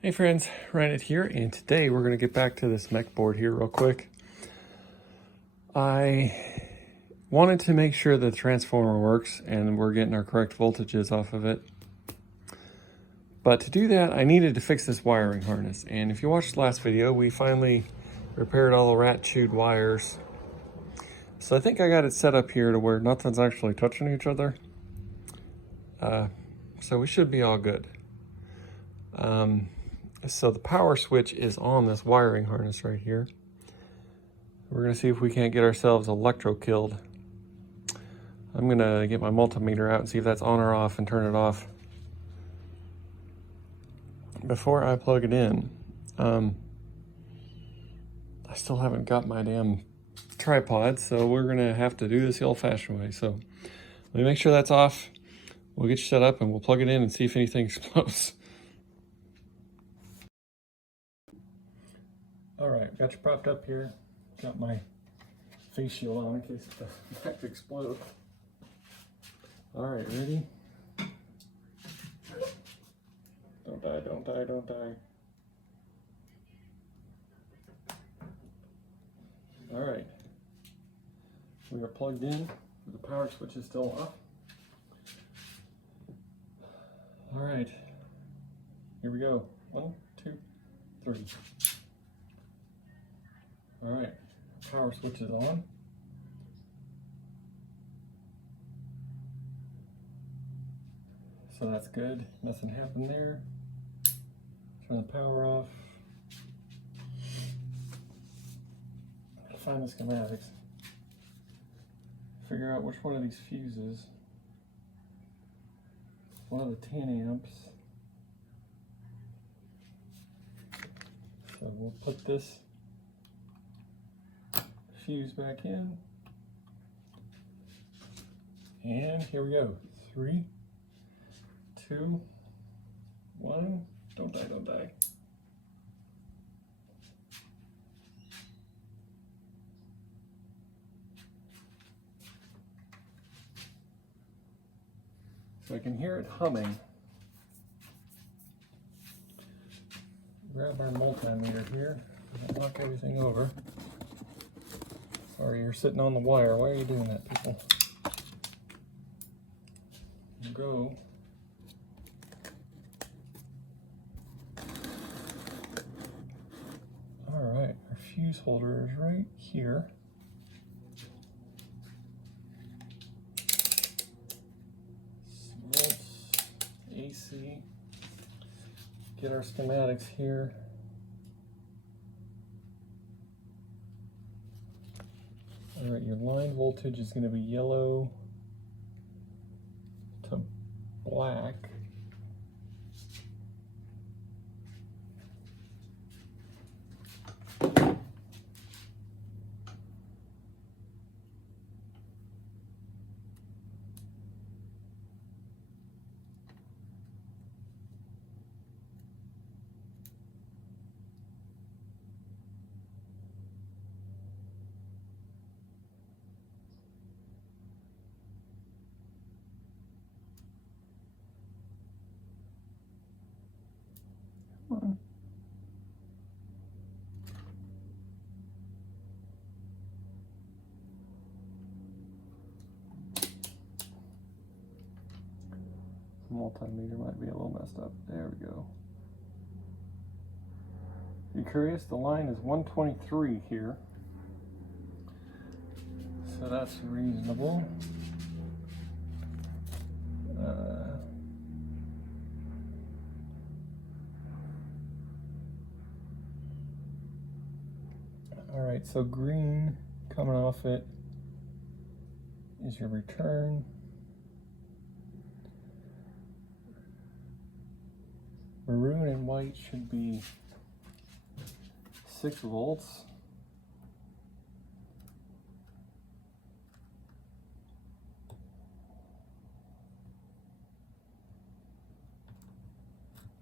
Hey friends, Ryan here, and today we're going to get back to this mech board here real quick. I wanted to make sure the transformer works and we're getting our correct voltages off of it. But to do that, I needed to fix this wiring harness. And if you watched the last video, we finally repaired all the rat-chewed wires. So I think I got it set up here to where nothing's actually touching each other. So we should be all good. So the power switch is on this wiring harness right here. We're gonna see if we can't get ourselves electro killed. I'm gonna get my multimeter out and see if that's on or off and turn it off before I plug it in. I still haven't got my damn tripod, so we're gonna have to do this the old-fashioned way. So let me make sure that's off. We'll get you set up and we'll plug it in and see if anything explodes. All right, got you propped up here. Got my face shield on in case it doesn't explode. All right, ready? Don't die, don't die, don't die. All right. We are plugged in. The power switch is still off. All right. Here we go. 1, 2, 3. All right, power switch is on. So that's good, nothing happened there. Turn the power off. Find the schematics. Figure out which one of these fuses. One of the 10 amps. So we'll put this fuse back in, and here we go. 3, 2, 1. Don't die, don't die. So I can hear it humming. Grab our multimeter here, knock everything over. Sorry, you're sitting on the wire. Why are you doing that, people? Go. All right, our fuse holder is right here. Volts, AC. Get our schematics here. All right, your line voltage is going to be yellow to black. Multimeter might be a little messed up. There we go. If you're curious, the line is 123 here. So that's reasonable. All right, so green coming off it is your return. Maroon and white should be 6 volts.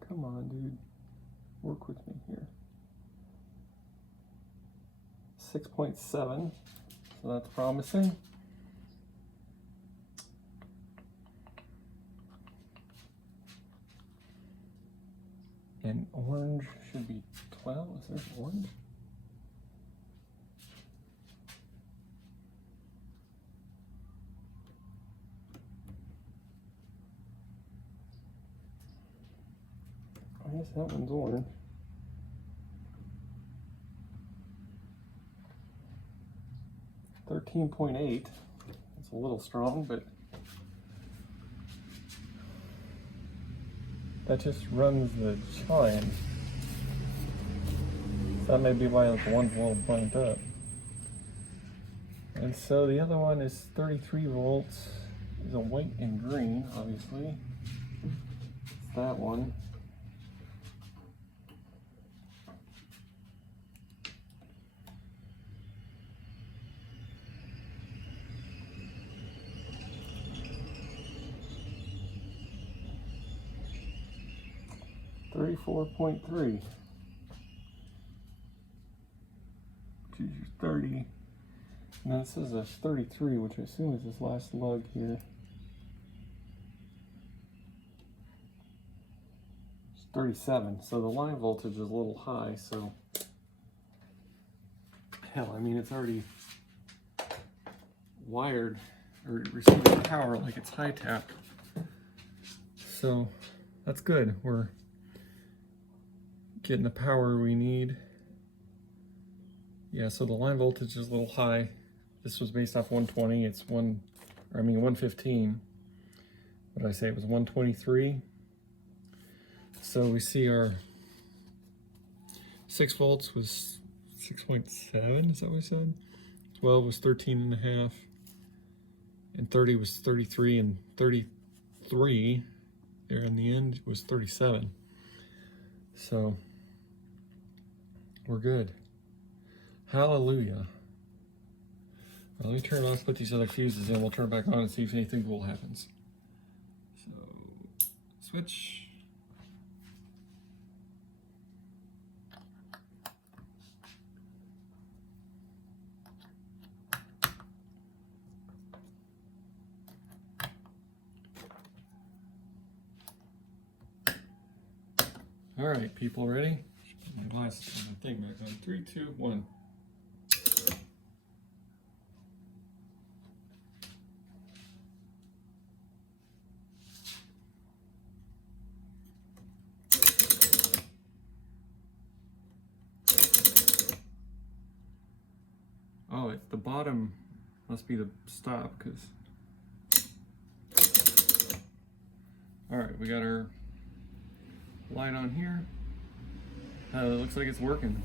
Come on, dude. Work with me here. 6.7, so that's promising. And orange should be 12. Is there orange? I guess that one's orange. $13.8. It's a little strong, but that just runs the chime. So that may be why the one's a little burnt up. And so the other one is 33 volts. Is a white and green, obviously. It's that one. $34.3, which is your 30. Now this is a 33, which I assume is this last lug here. It's 37, so the line voltage is a little high, so hell, I mean, it's already wired or receiving power like it's high tapped. So that's good. We're getting the power we need. Yeah, so the line voltage is a little high. This was based off 120. It's 115. What did I say? It was 123. So we see our 6 volts was 6.7. Is that what we said? 12 was 13.5. And 30 was 33, and 33 there in the end was 37. So we're good. Hallelujah. Well, let me turn it off, put these other fuses in, we'll turn it back on and see if anything cool happens. So, switch. All right, people, ready? Put my glasses and my thing back on. 3, 2, 1. Oh, it's the bottom must be the stop, because. All right, we got our light on here. It looks like it's working.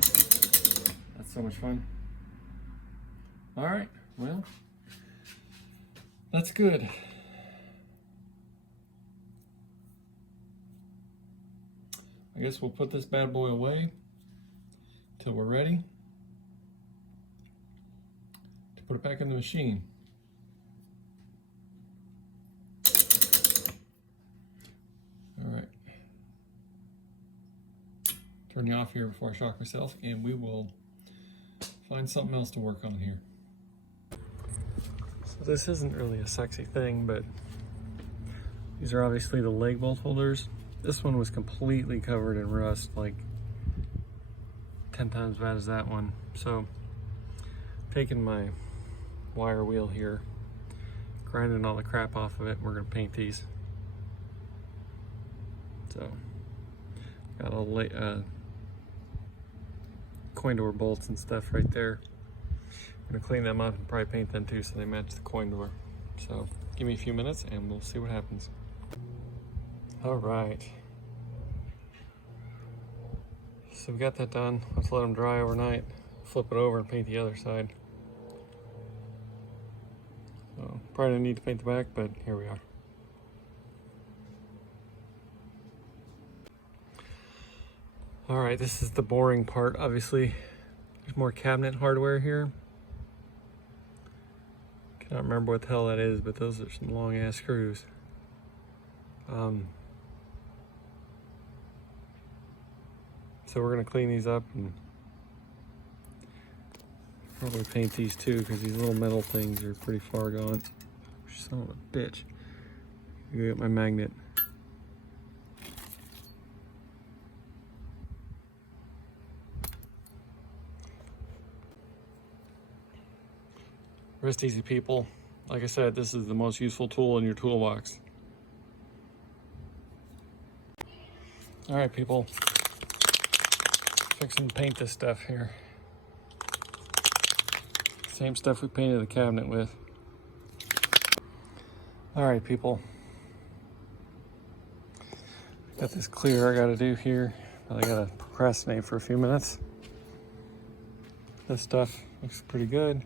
That's so much fun. All right, well, that's good. I guess we'll put this bad boy away till we're ready to put it back in the machine. All right. Turn you off here before I shock myself, and we will find something else to work on here. So this isn't really a sexy thing, but these are obviously the leg bolt holders. This one was completely covered in rust, like 10 times as bad as that one. So taking my wire wheel here, grinding all the crap off of it, we're gonna paint these. So got all coin door bolts and stuff right there. I'm gonna clean them up and probably paint them too so they match the coin door. So give me a few minutes and we'll see what happens. All right. So we got that done. Let's let them dry overnight. Flip it over and paint the other side. So probably don't need to paint the back, but here we are. All right, this is the boring part, obviously. There's more cabinet hardware here. Cannot remember what the hell that is, but those are some long ass screws. So we're gonna clean these up and probably paint these too, because these little metal things are pretty far gone. Son of a bitch. I get my magnet. Rest easy, people. Like I said, this is the most useful tool in your toolbox. All right, people. Fixing to paint this stuff here. Same stuff we painted the cabinet with. All right, people. Got this clear I gotta do here. I gotta procrastinate for a few minutes. This stuff looks pretty good.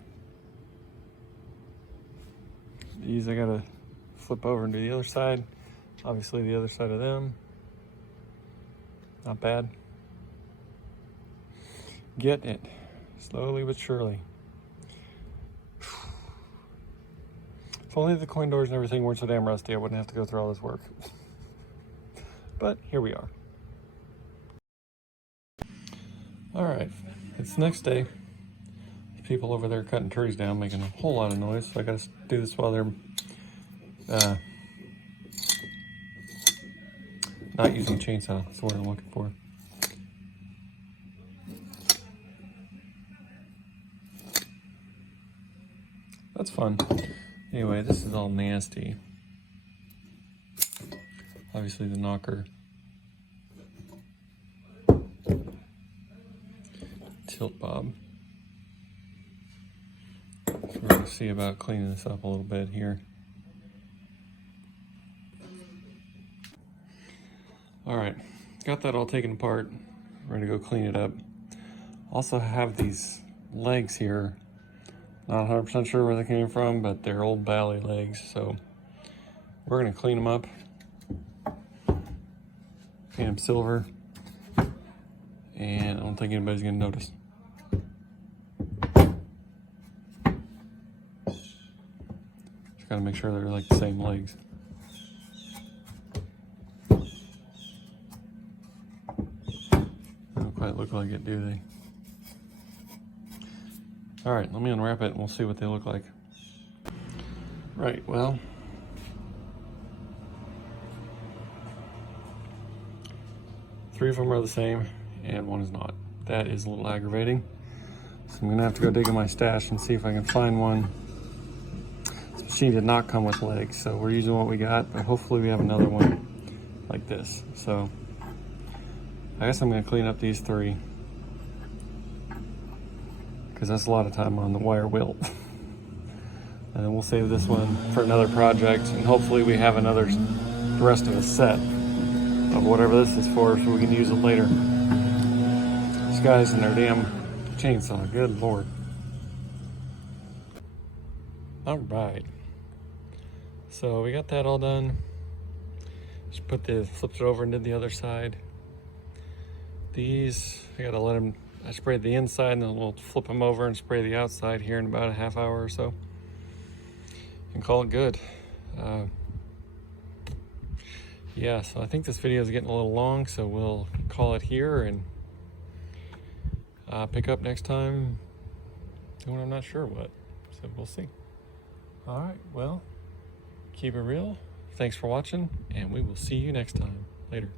These I gotta flip over and do the other side. Obviously the other side of them. Not bad. Getting it. Slowly but surely. If only the coin doors and everything weren't so damn rusty, I wouldn't have to go through all this work. But here we are. All right, it's the next day. There's people over there cutting trees down, making a whole lot of noise. So I gotta do this while they're not using a chainsaw. That's what I'm looking for. That's fun. Anyway, this is all nasty. Obviously the knocker. Tilt bob. So we're going to see about cleaning this up a little bit here. Alright, got that all taken apart. Ready to go clean it up. Also have these legs here. Not 100% sure where they came from, but they're old bally legs, so we're going to clean them up. Paint them silver, and I don't think anybody's going to notice. Just got to make sure they're like the same legs. They don't quite look like it, do they? All right, let me unwrap it and we'll see what they look like. Right, well, three of them are the same and one is not. That is a little aggravating. So I'm gonna have to go dig in my stash and see if I can find one. This machine did not come with legs, so we're using what we got, but hopefully we have another one like this. So I guess I'm gonna clean up these three, because that's a lot of time on the wire wheel. And then we'll save this one for another project, and hopefully we have the rest of a set of whatever this is for, so we can use it later. These guys and their damn chainsaw, good lord. All right, so we got that all done. Just flipped it over and did the other side. These, I gotta let them, I sprayed the inside and then we'll flip them over and spray the outside here in about a half hour or so. And call it good. Yeah, so I think this video is getting a little long, so we'll call it here and pick up next time doing I'm not sure what. So we'll see. All right, well, keep it real. Thanks for watching, and we will see you next time. Later.